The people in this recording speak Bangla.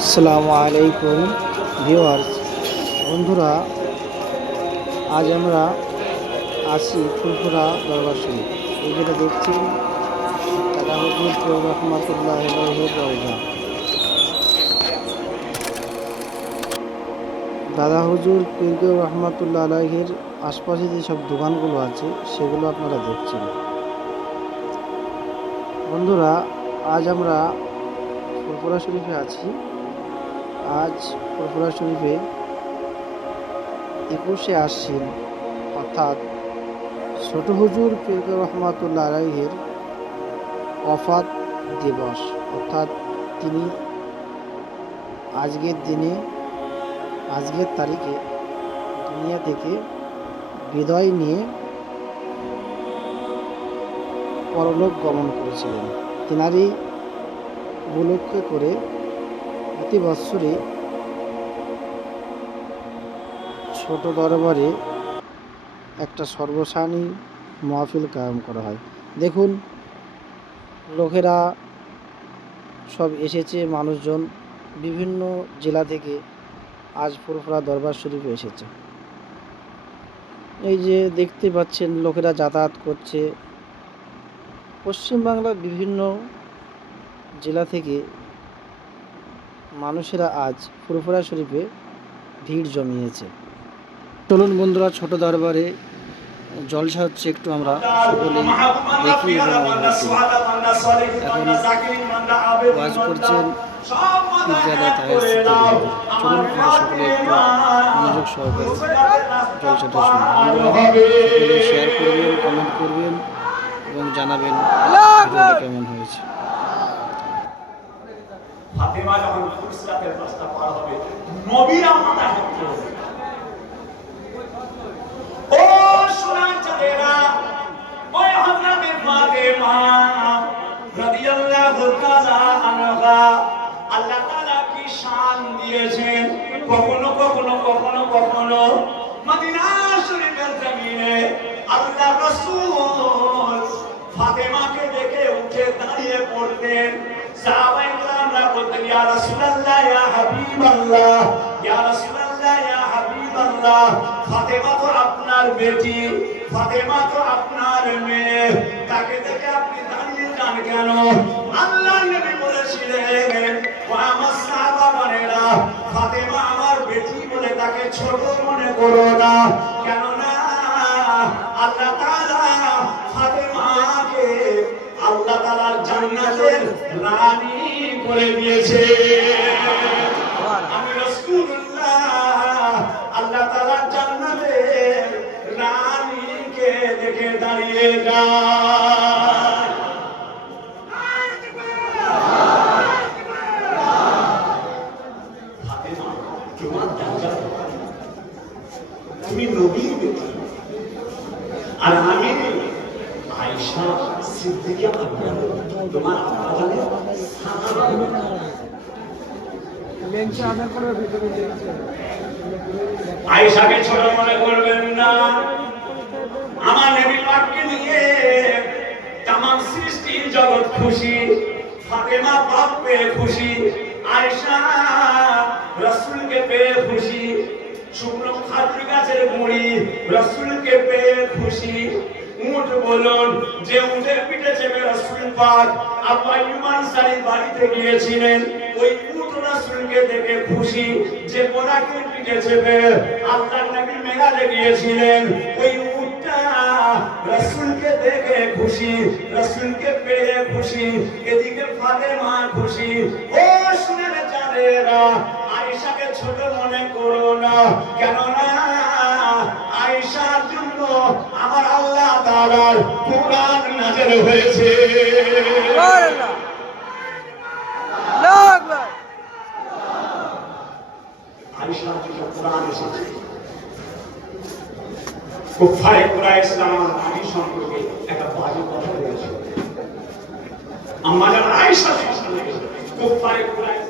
আসসালামু আলাইকুম ভিউয়ার্স, বন্ধুরা, আজ আমরা আছি ফুরফুরা দরবার শরীফ। এই যেটা দেখছেন দাদা হুজুর পীর রহমাতুল্লাহ আলাইহির রওজা। দাদা হুজুর পীর রহমাতুল্লাহ আলাইহির আশপাশে যেসব দোকানগুলো আছে সেগুলো আপনারা দেখছেন। বন্ধুরা, আজ আমরা ফুরফুরা শরীফে আছি। আজ ফুরফুরা শরীফে 21শে আশ্বিন অর্থাৎ ছোট হুজুর পীর রহমাতুল্লাহ আলাইহির ওফাত দিবস, অর্থাৎ তিনি আজকের তারিখে দুনিয়া থেকে বিদায় নিয়ে পরলোক গমন করেছিলেন। তিনারই উপলক্ষে করে প্রতি বৎসরে ছোট দরবারে একটা সর্বসানী মাহফিল কায়েম করা হয়। দেখুন, লোকেরা সব এসেছে, মানুষজন বিভিন্ন জেলা থেকে আজ ফুরফুরা দরবার শরীফে এসেছে। এই যে দেখতে পাচ্ছেন, লোকেরা যাতায়াত করছে। পশ্চিমবাংলার বিভিন্ন জেলা থেকে মানুষেরা আজ ফুরফুরা শরীফে ভিড় জমিয়েছে। চলুন বন্ধুরা, ছোট দরবারে জলসা হচ্ছে, একটু আমরা সকলে দেখি। এখন ওয়াজ করছেন পীরজাদা তাহের সিদ্দিকী। চলুন আমরা সকলে একটু মনোযোগ সহকারে জলসাটা শুনি। সকলে শেয়ার করবেন, কমেন্ট করবেন এবং জানাবেন ভিডিওটা কেমন হয়েছে। ফাতেমা যখন ফুরসাতের রাস্তা পার হবে, নবীরা মাথা হেঁটে হবে। ও সোনার চাঁদেরা, ওই হযরতে ফাতেমা রাদিয়াল্লাহু তাআলা আনহা, আল্লাহ তাআলা কি শান দিয়েছেন। কখনো কখনো কখনো কখনো মদিনা শরীফের জমিনে আল্লাহ রাসূল ফাতেমাকে দেখে উঠে দাঁড়িয়ে পড়তেন। সাহাবায়ে কেরামরা বলতেন, ইয়া রাসূলুল্লাহ, ইয়া হাবিবাল্লাহ, ইয়া রাসূলুল্লাহ, ইয়া হাবিবাল্লাহ, ফাতেমা তো আপনার বেটি, ফাতেমা তো আপনার মেয়ে, তাকে দেখে আপনি দাঁড়িয়ে যান কেন? আল্লাহর নবী বলেছিলেন, ও আমার সাহাবাগণেরা, ফাতেমা আমার বেটি বলে তাকে ছোট মনে করো না, কেননা আল্লাহ তাআলা ফাতেমাকে আল্লাহ তাআলার জান্নাতের রানী করে দিয়েছে। আমি রাসূলুল্লাহ আল্লাহ তাআলার জান্নাতের রানীকে দেখে দাঁড়িয়ে যায়। ফাতেমা, তোমার দরজা তুমি নবীর বেটি, আর আমি আয়েশা সিদ্দিকা, তোমার আব্বাজানের সাহাবা। আয়েশাকে ছোট মনে করবেন না। আমার নবী পাককে নিয়ে তামাম সৃষ্টি জগৎ খুশি, ফাতেমা বাপ পেয়ে খুশি, আয়েশা রাসূলকে পেয়ে খুশি, শুকনো খাজুর গাছের মুড়ি রাসূলকে পেয়ে খুশি। উট বলুন, যে উটের পিঠে চেপে রাসূল পাক আবু আইয়ুব আনসারীর বাড়িতে গিয়েছিলেন, ওই উট রাসূলকে দেখে খুশি। যে বোরাকের পিঠে চেপে আল্লাহর নবী মেরাজে গিয়েছিলেন, ওই উটটা রাসূলকে দেখে খুশি, রাসূলকে পেয়ে খুশি। এদিকে ফাতেমা খুশি। ও শুনে চাঁদেরা, আয়েশাকে ছোট মনে করো না, কেননা আয়েশার জন্য আমার আল্লাহ তাআলার কুরআন নাযিল হয়েছে। সুবহানাল্লাহ, আল্লাহু আকবার। আয়েশার জন্য কুরআন এসেছে। কুফারে কুরাইশ আমার নবী সম্পর্কে একটা বাজে কথা বলেছে। আমাদের আয়েশা সম্পর্কে কুফারে কুরাইশ